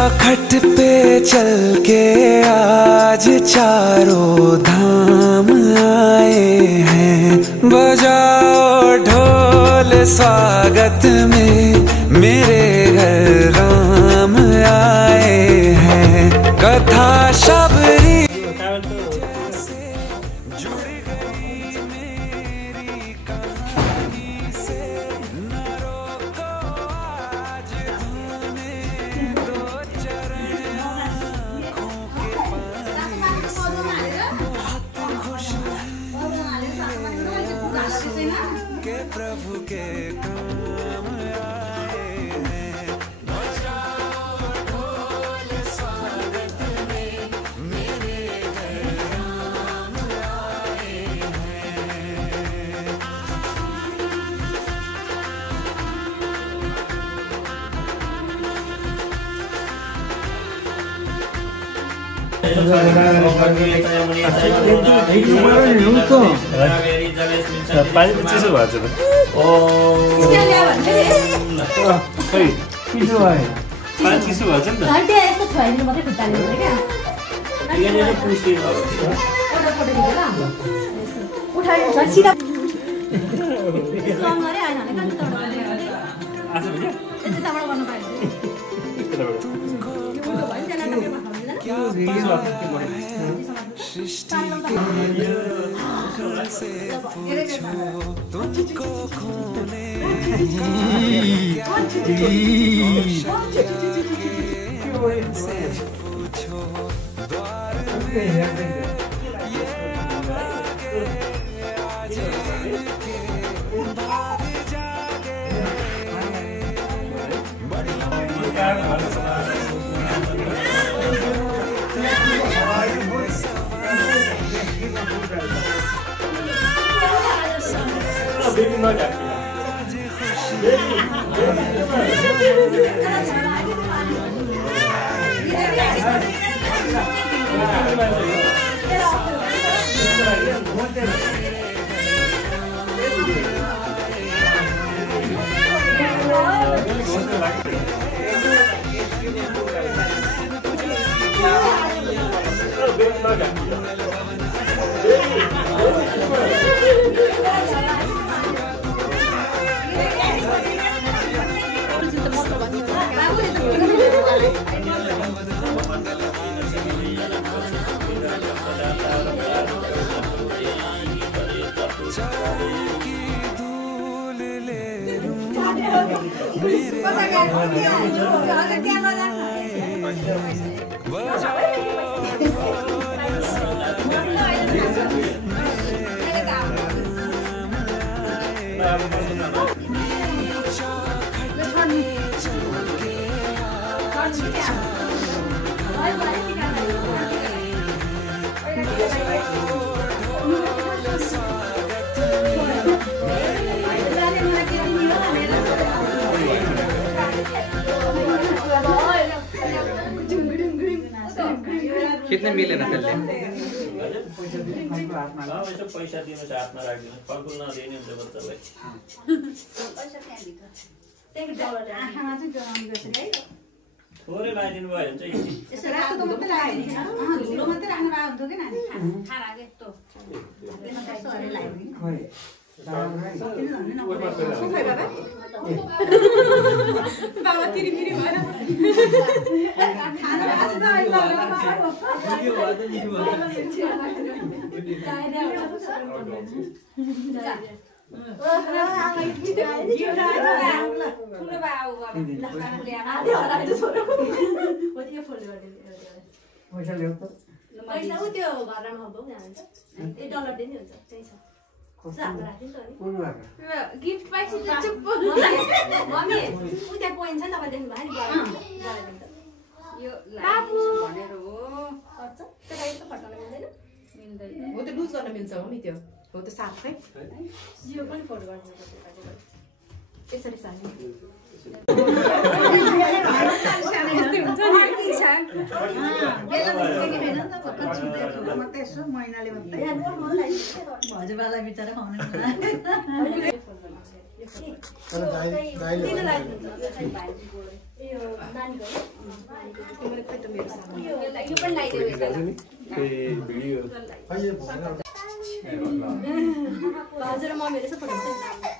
चौखट पे चल के आज चारों धाम आए हैं। बजाओ ढोल स्वागत में, मेरे घर राम आए हैं। कथा शबरी जैसे जुड़ गई मेरी कहानी से। न रोको आज धोने दो चरण आँखों के पानी से। बहुत खुश के प्रभु के काम आए हैं। बजाओ ढोल स्वागत में, मेरे घर राम आए हैं। पानी त चिसो भएको छ खै चिसो भयो, पानी चिसो भएको छ नि सृष्टि के आंखों से पूछो, तुमको खोने से पूछो। द्वार में ये लगे आज के भाग जागे। बड़ी कितने मिले ना पहले पैसा दिनु छ हातमा राख्दिनु फलफुल नदिने हुन्छ बच्चालाई थोरै लगाइदिनु भयो भने चाहिँ यसो रातो त मात्रै लगाइदिनु हैन धुलो मात्रै राख्नु भए हुन्थ्यो के नानी थाहा लाग्यो यस्तो त्यसमा सरे लाग्यो खै बाबा तिरी फिरी भएर खाना आज त पैसा उ त्यो घरमा हब्बौ जान्छ ए डलर दिने हुन्छ त्यही छ साबरा राख्दिन त नि गिफ्ट पाइछि त चुप मम्मी उ त्यहाँ कोइन छ नि तपाईँ देख्नु भयो नि गराइदिन त यो बाबु भनेर हो खर्च त्यसलाई यस्तो खर्चन मिल्दैन मिल्दैन हो त लुज गर्न मिल्छ हो नि त्यो हो त साफ है यो पनि फोल्ड गर्नु पर्छ यसरी सार्नु महिनाले मात्रै भजुवालाई बिचरा खुवाउनु हजुर मम्मीले यसो पठाउँछ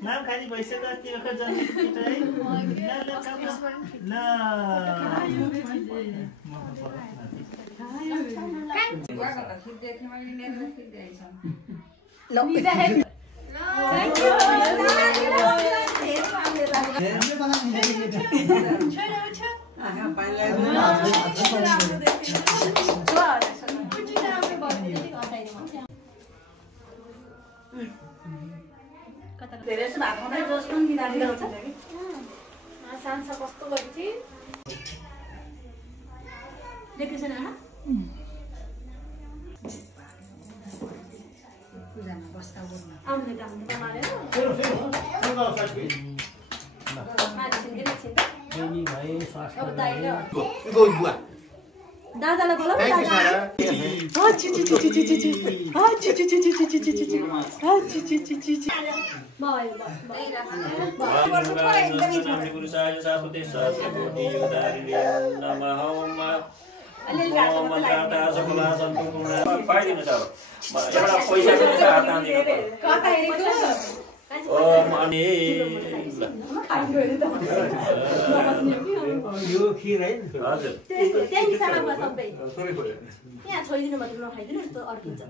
नाम खाली भइसक्यो अस्ति भर्खर जन्मेको केटा है सांसा कस्तो गरेको थिएँ डेकोरेसन आमा पूजामा बस्दा आउने काम मारेर दादालाई बोला यो खीर है हजुर त्यही बिसामा सबै यहाँ छोइदिनु मात्र नखाइदिनु त्यो अर्किन्छ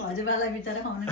हजुरबालाई बिचरा खुवाउनु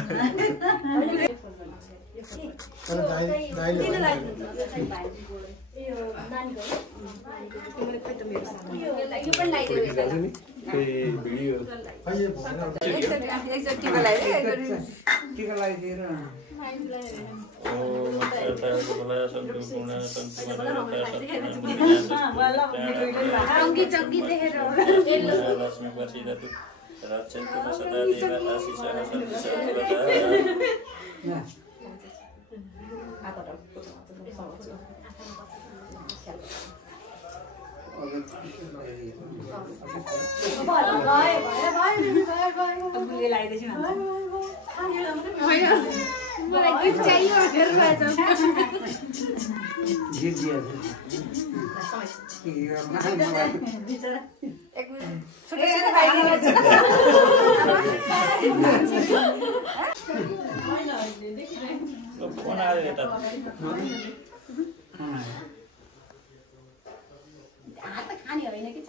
खाने होइन कि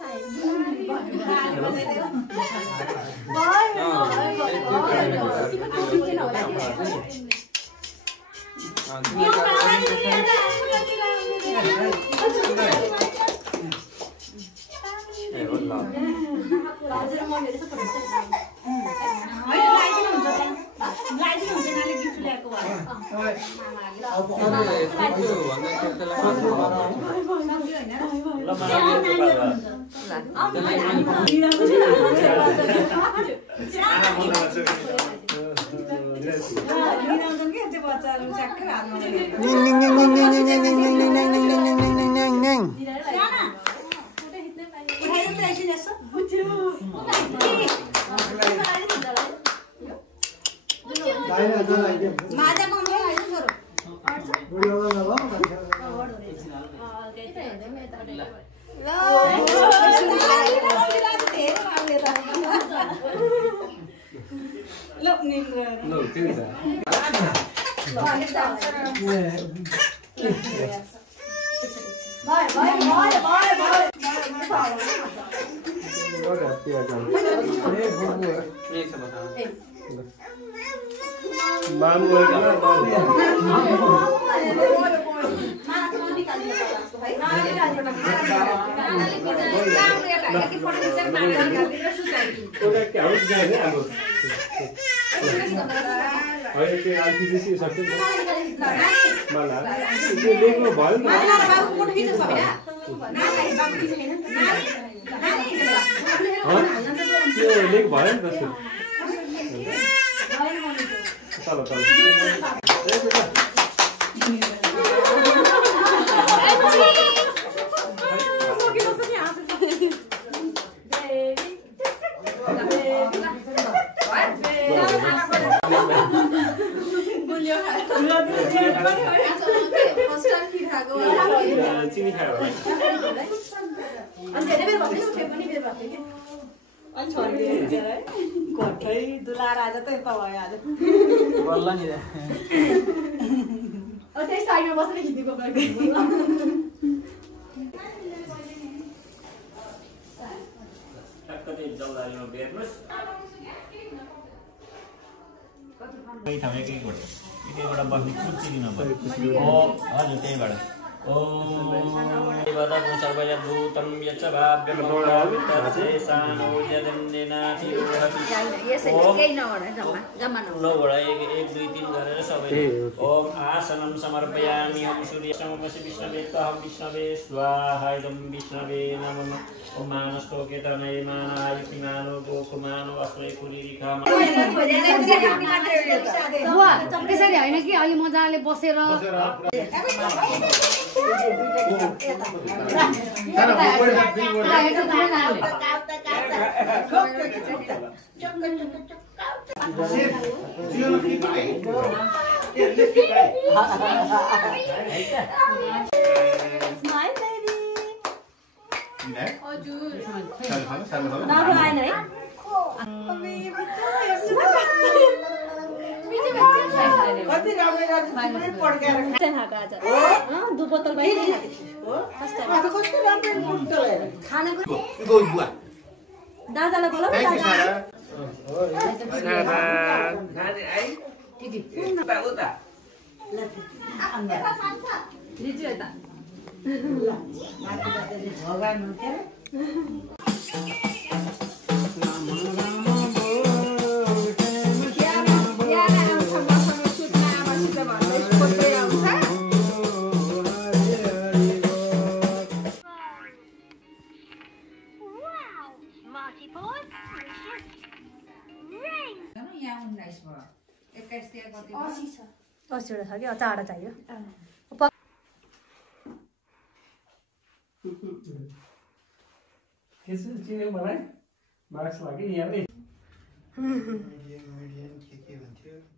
हजुर मम्मीले यसो पठाउँछ तल तल चिनी खायो घोटै दुलार आज त यता भयो आज बल्ल नि त्यही साइडमा बसेर खिच्नुको एकैबाट बस्ने कुर्सी दिनु पर्यो हजुर त्यहीबाट सर्वभूतं यच्च एक दुई तीन गरेर सबैले ओम आसनं समर्पयामि ओम सूर्यसममसि विष्णवे तहं विष्णवे स्वाहा इदं विष्णवे नमः ओम मानस्तोके तनये मानायुतिमानो गोकुमानो अस्मै कुलिरिखाम त्यसरी होइन कि अलि मजाले बसेर दादालाई बोला भगवान हुन्थ्यो अस्तिवटा छ कि चारवटा चाहियो चिन्यो मलाई मार्क्स लाग्यो यहाँ मिडियम के भन्थ्यो